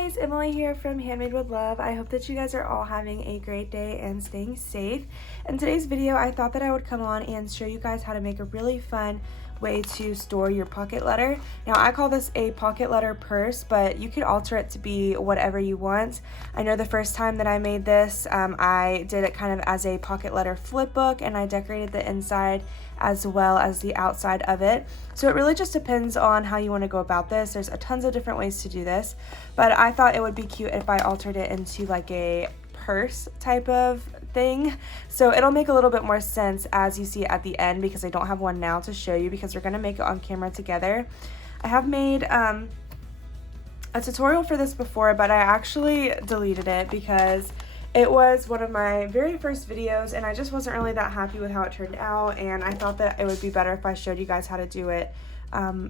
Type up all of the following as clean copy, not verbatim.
guys, Emily here from Handmade with Love. I hope that you guys are all having a great day and staying safe. In today's video, I thought that I would come on and show you guys how to make a really fun way to store your pocket letter. Now, I call this a pocket letter purse, but you could alter it to be whatever you want. I know the first time that I made this, I did it kind of as a pocket letter flip book, and I decorated the inside as well as the outside of it. So it really just depends on how you want to go about this. There's a tons of different ways to do this, but I thought it would be cute if I altered it into like a purse type of thing. So it'll make a little bit more sense as you see it at the end, because I don't have one now to show you because we're going to make it on camera together. I have made a tutorial for this before, but I actually deleted it because it was one of my very first videos and I just wasn't really that happy with how it turned out, and I thought that it would be better if I showed you guys how to do it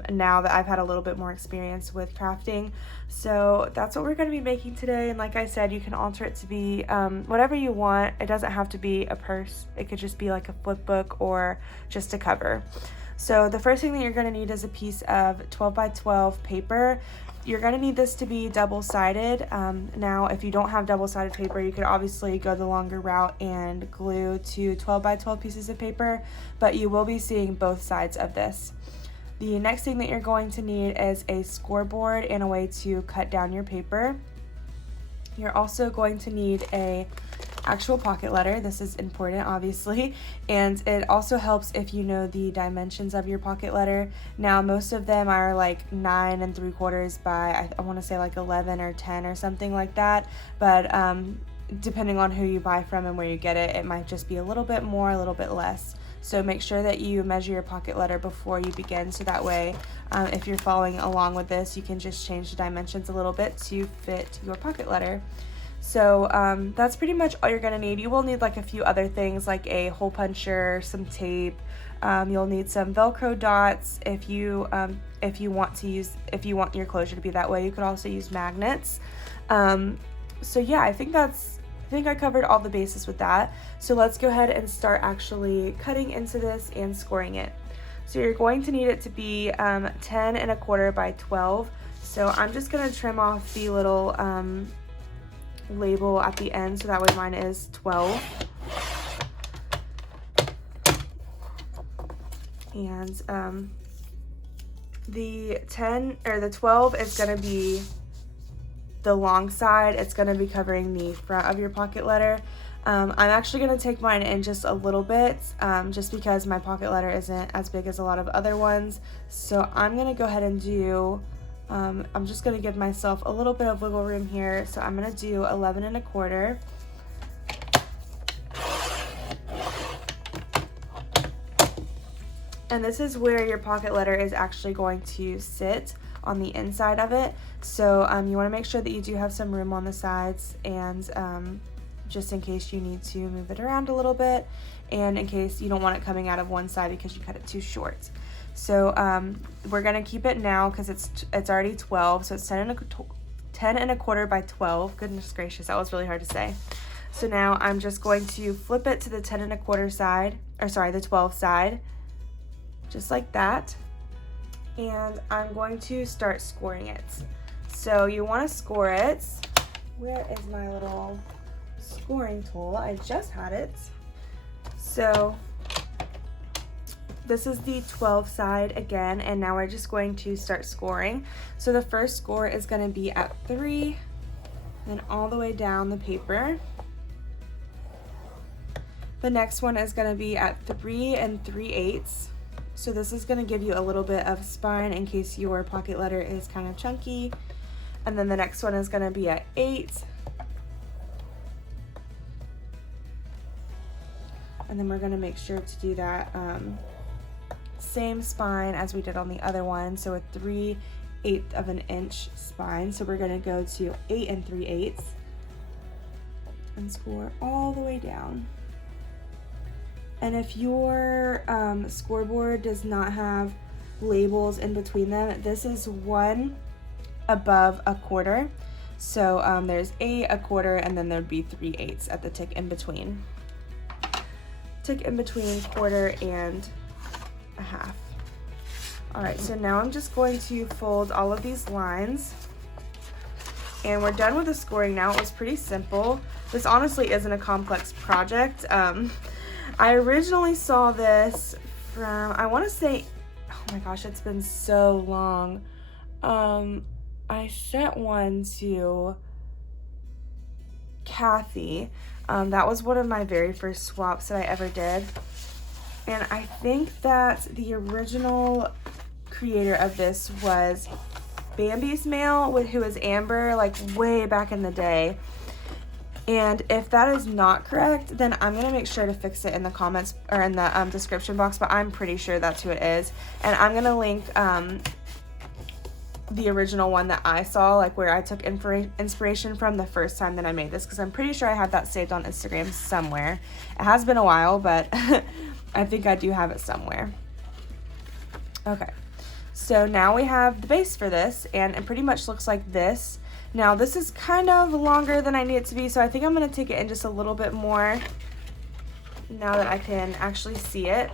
now that I've had a little bit more experience with crafting. So that's what we're going to be making today, and like I said, you can alter it to be whatever you want. It doesn't have to be a purse. It could just be like a flip book or just a cover. So the first thing that you're going to need is a piece of 12 by 12 paper. You're going to need this to be double-sided. Now, if you don't have double-sided paper, you could obviously go the longer route and glue to 12 by 12 pieces of paper, but you will be seeing both sides of this. The next thing that you're going to need is a scoreboard and a way to cut down your paper. You're also going to need a actual pocket letter. This is important, obviously, and it also helps if you know the dimensions of your pocket letter. Now, most of them are like 9 3/4 by I want to say like 11 or 10 or something like that, but depending on who you buy from and where you get it, it might just be a little bit more, a little bit less. So make sure that you measure your pocket letter before you begin, so that way if you're following along with this, you can just change the dimensions a little bit to fit your pocket letter. So that's pretty much all you're gonna need. You will need like a few other things like a hole puncher, some tape. You'll need some Velcro dots if you want your closure to be that way. You could also use magnets. So yeah, I think I covered all the bases with that. So let's go ahead and start actually cutting into this and scoring it. So you're going to need it to be 10 1/4 by 12. So I'm just gonna trim off the little label at the end, so that way mine is 12. And the 12 is going to be the long side. It's going to be covering the front of your pocket letter. I'm actually going to take mine in just a little bit, just because my pocket letter isn't as big as a lot of other ones. So I'm going to go ahead and do I'm just going to give myself a little bit of wiggle room here. So I'm going to do 11 1/4. And this is where your pocket letter is actually going to sit on the inside of it. So you want to make sure that you do have some room on the sides, and just in case you need to move it around a little bit, and in case you don't want it coming out of one side because you cut it too short. So we're gonna keep it now because it's already 12, so it's 10 1/4 by 12. Goodness gracious, that was really hard to say. So now I'm just going to flip it to the 10 1/4 side, or sorry, the 12 side, just like that. And I'm going to start scoring it. So you want to score it. Where is my little scoring tool? I just had it. So this is the 12 side again, and now we're just going to start scoring. So the first score is going to be at 3, then all the way down the paper. The next one is going to be at 3 3/8. So this is going to give you a little bit of spine in case your pocket letter is kind of chunky. And then the next one is going to be at 8. And then we're going to make sure to do that same spine as we did on the other one, so a 3/8 of an inch spine. So we're going to go to 8 3/8 and score all the way down. And if your scoreboard does not have labels in between them, this is 1 above 1/4. So there's 8, 1/4, and then there'd be 3/8 at the tick in between. Tick in between 1/4 and 1/2. All right, so now I'm just going to fold all of these lines And we're done with the scoring now. It was pretty simple. This honestly isn't a complex project. I originally saw this from, I want to say, oh my gosh, it's been so long. I sent one to Kathy. That was one of my very first swaps that I ever did. And I think that the original creator of this was Bambi's Mail, who is Amber, like way back in the day. And if that is not correct, then I'm going to make sure to fix it in the comments or in the description box, but I'm pretty sure that's who it is. And I'm going to link the original one that I saw, like where I took inspiration from the first time that I made this, because I'm pretty sure I had that saved on Instagram somewhere. It has been a while, but I think I do have it somewhere. Okay, so now we have the base for this, and it pretty much looks like this. Now this is kind of longer than I need it to be, so I think I'm going to take it in just a little bit more now that I can actually see it.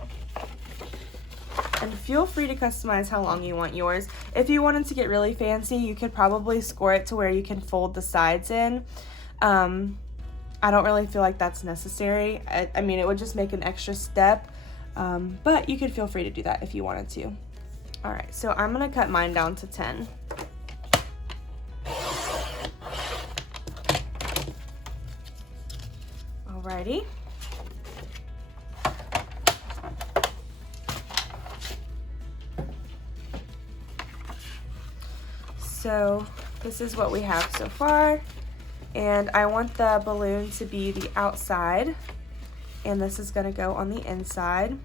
And feel free to customize how long you want yours. If you wanted to get really fancy, you could probably score it to where you can fold the sides in. I don't really feel like that's necessary. I mean, it would just make an extra step, but you could feel free to do that if you wanted to. All right, so I'm gonna cut mine down to 10. Alrighty. So this is what we have so far, and I want the balloon to be the outside, and this is going to go on the inside.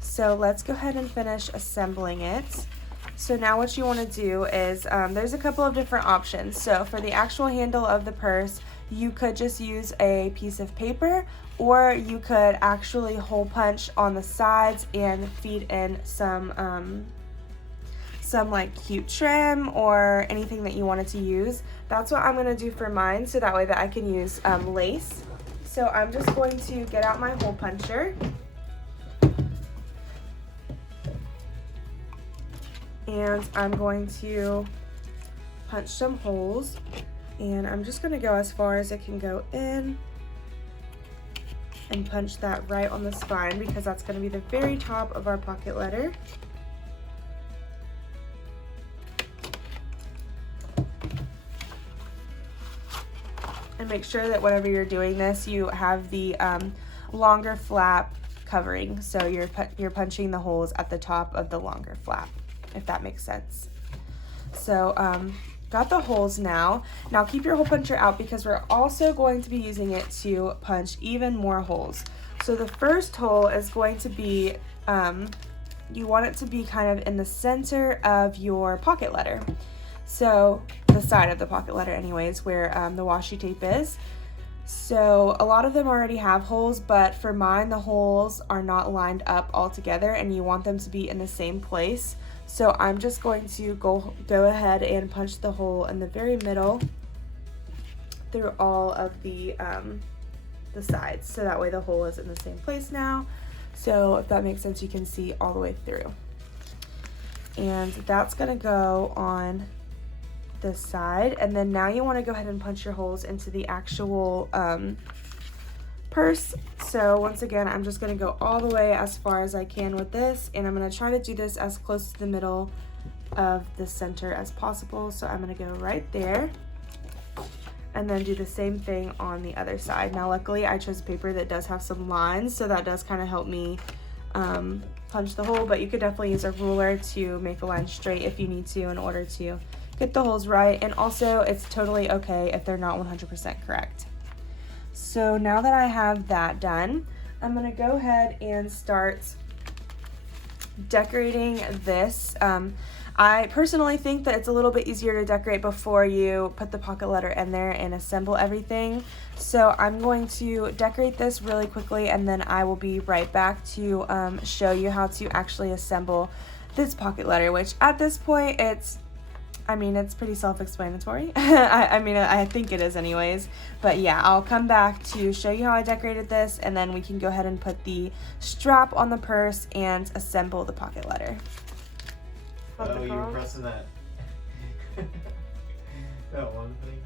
So let's go ahead and finish assembling it. So now what you want to do is, there's a couple of different options. So for the actual handle of the purse, you could just use a piece of paper, or you could actually hole punch on the sides and feed in some like cute trim or anything that you wanted to use. That's what I'm going to do for mine, so that way that I can use lace. So I'm just going to get out my hole puncher. And I'm going to punch some holes, and I'm just going to go as far as it can go in and punch that right on the spine, because that's going to be the very top of our pocket letter. And make sure that whenever you're doing this, you have the longer flap covering, so you're punching the holes at the top of the longer flap, if that makes sense. So got the holes now. Now keep your hole puncher out, because we're also going to be using it to punch even more holes. So the first hole is going to be, you want it to be kind of in the center of your pocket letter. So the side of the pocket letter anyways, where the washi tape is. So a lot of them already have holes, but for mine the holes are not lined up all together, and you want them to be in the same place. So I'm just going to go ahead and punch the hole in the very middle through all of the sides, so that way the hole is in the same place now. So if that makes sense, you can see all the way through. And that's gonna go on this side, and then now you want to go ahead and punch your holes into the actual purse. So once again, I'm just going to go all the way as far as I can with this, and I'm going to try to do this as close to the middle of the center as possible. So I'm going to go right there, and then do the same thing on the other side. Now luckily I chose paper that does have some lines, so that does kind of help me punch the hole, but you could definitely use a ruler to make a line straight if you need to, in order to get the holes right. And also it's totally okay if they're not 100% correct. So now that I have that done, I'm gonna go ahead and start decorating this. I personally think that it's a little bit easier to decorate before you put the pocket letter in there and assemble everything. So I'm going to decorate this really quickly, and then I will be right back to show you how to actually assemble this pocket letter, which at this point it's pretty self-explanatory. I think it is anyways. But yeah, I'll come back to show you how I decorated this, and then we can go ahead and put the strap on the purse and assemble the pocket letter. Oh, you were pressing that. that one thing.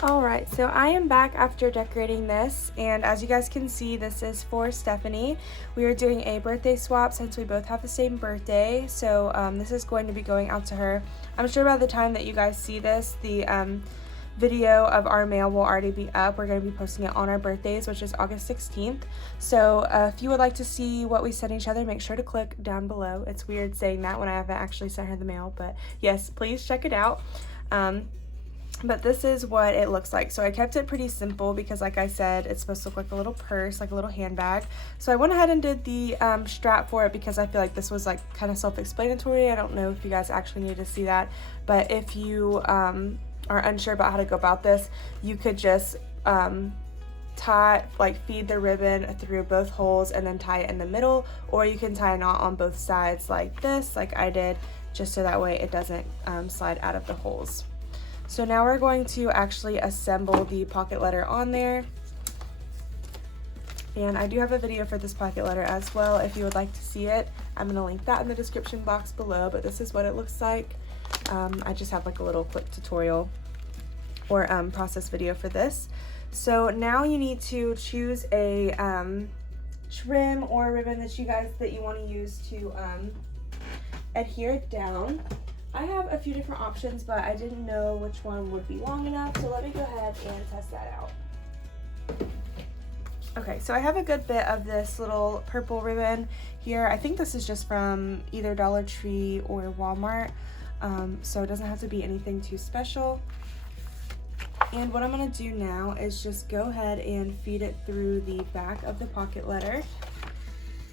Alright, so I am back after decorating this, and as you guys can see, this is for Stephanie. We are doing a birthday swap since we both have the same birthday, so this is going to be going out to her. I'm sure by the time that you guys see this, the video of our mail will already be up. We're going to be posting it on our birthdays, which is August 16th. So if you would like to see what we sent each other, make sure to click down below. It's weird saying that when I haven't actually sent her the mail, but yes, please check it out. But this is what it looks like. So I kept it pretty simple because, like I said, it's supposed to look like a little purse, like a little handbag. So I went ahead and did the strap for it because I feel like this was like kind of self-explanatory. I don't know if you guys actually need to see that, but if you are unsure about how to go about this, you could just feed the ribbon through both holes and then tie it in the middle, or you can tie a knot on both sides like this, like I did, just so that way it doesn't slide out of the holes. So now we're going to actually assemble the pocket letter on there. And I do have a video for this pocket letter as well if you would like to see it. I'm going to link that in the description box below, but this is what it looks like. I just have like a little quick tutorial or process video for this. So now you need to choose a trim or ribbon that you want to use to adhere it down. I have a few different options, but I didn't know which one would be long enough, so let me go ahead and test that out. Okay, so I have a good bit of this little purple ribbon here. I think this is just from either Dollar Tree or Walmart, so it doesn't have to be anything too special. And what I'm going to do now is just go ahead and feed it through the back of the pocket letter.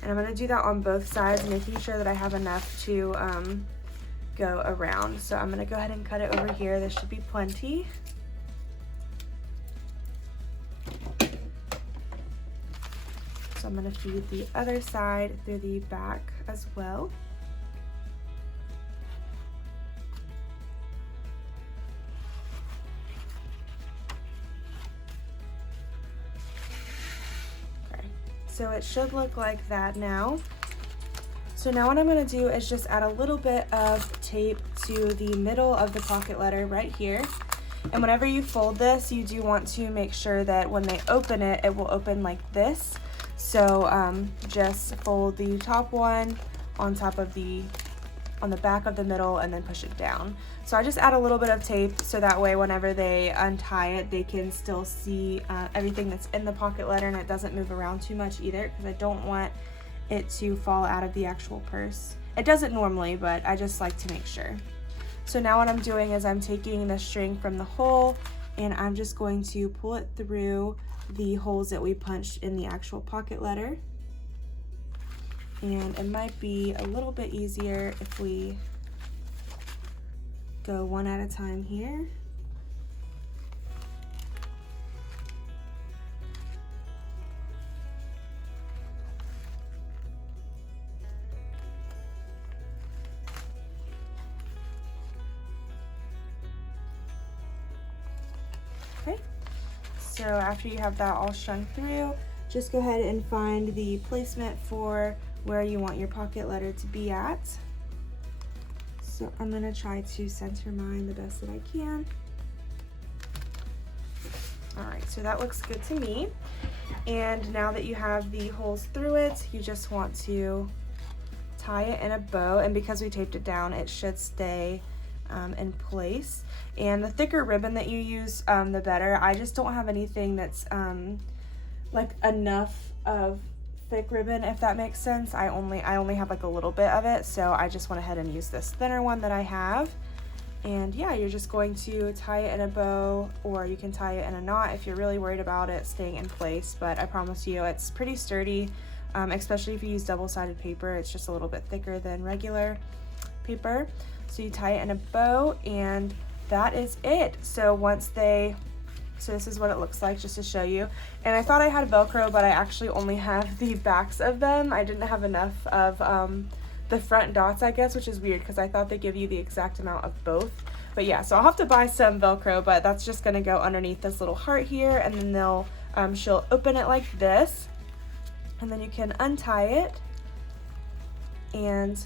And I'm going to do that on both sides, making sure that I have enough to go around. So I'm going to go ahead and cut it over here. There should be plenty. So I'm going to feed the other side through the back as well. Okay, so it should look like that now. So now what I'm going to do is just add a little bit of tape to the middle of the pocket letter right here. And whenever you fold this, you do want to make sure that when they open it, it will open like this. So just fold the top one on top of on the back of the middle and then push it down. So I just add a little bit of tape so that way whenever they untie it, they can still see everything that's in the pocket letter and it doesn't move around too much either, because I don't want it to fall out of the actual purse. It doesn't normally, but I just like to make sure. So now what I'm doing is I'm taking the string from the hole and I'm just going to pull it through the holes that we punched in the actual pocket letter. And it might be a little bit easier if we go one at a time here. Okay, so after you have that all strung through, just go ahead and find the placement for where you want your pocket letter to be at. So I'm going to try to center mine the best that I can. Alright, so that looks good to me. And now that you have the holes through it, you just want to tie it in a bow, and because we taped it down, it should stay in place. And the thicker ribbon that you use, the better. I just don't have anything that's like enough of thick ribbon, if that makes sense. I only have like a little bit of it, so I just went ahead and used this thinner one that I have. And yeah, you're just going to tie it in a bow, or you can tie it in a knot if you're really worried about it staying in place, but I promise you it's pretty sturdy, especially if you use double-sided paper. It's just a little bit thicker than regular paper. So you tie it in a bow, and that is it. So this is what it looks like, just to show you. And I thought I had Velcro, but I actually only have the backs of them. I didn't have enough of the front dots, I guess, which is weird because I thought they give you the exact amount of both. But yeah, so I'll have to buy some Velcro, but that's just gonna go underneath this little heart here, and then she'll open it like this, and then you can untie it. and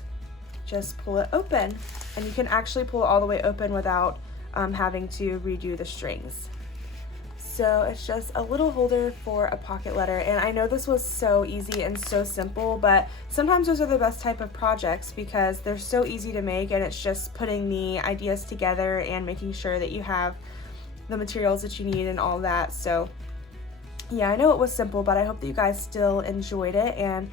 just pull it open. And you can actually pull it all the way open without having to redo the strings. So it's just a little holder for a pocket letter, and I know this was so easy and so simple, but sometimes those are the best type of projects because they're so easy to make, and it's just putting the ideas together and making sure that you have the materials that you need and all that. So yeah, I know it was simple, but I hope that you guys still enjoyed it and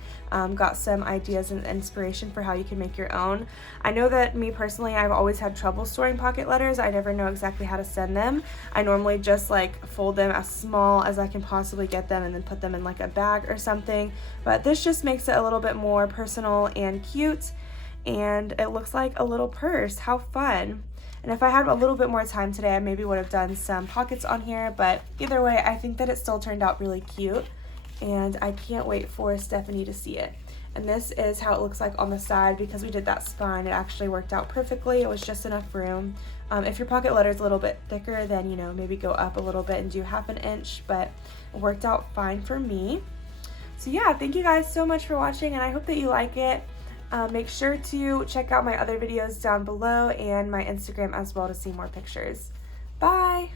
got some ideas and inspiration for how you can make your own. I know that me personally, I've always had trouble storing pocket letters. I never know exactly how to send them. I normally just like fold them as small as I can possibly get them and then put them in like a bag or something. But this just makes it a little bit more personal and cute, and it looks like a little purse. How fun. And if I had a little bit more time today, I maybe would have done some pockets on here, but either way, I think that it still turned out really cute, and I can't wait for Stephanie to see it. And this is how it looks like on the side. Because we did that spine, it actually worked out perfectly. It was just enough room. If your pocket letter is a little bit thicker, then, you know, maybe go up a little bit and do 1/2 inch, but it worked out fine for me. So yeah, thank you guys so much for watching, and I hope that you like it. Make sure to check out my other videos down below and my Instagram as well to see more pictures. Bye!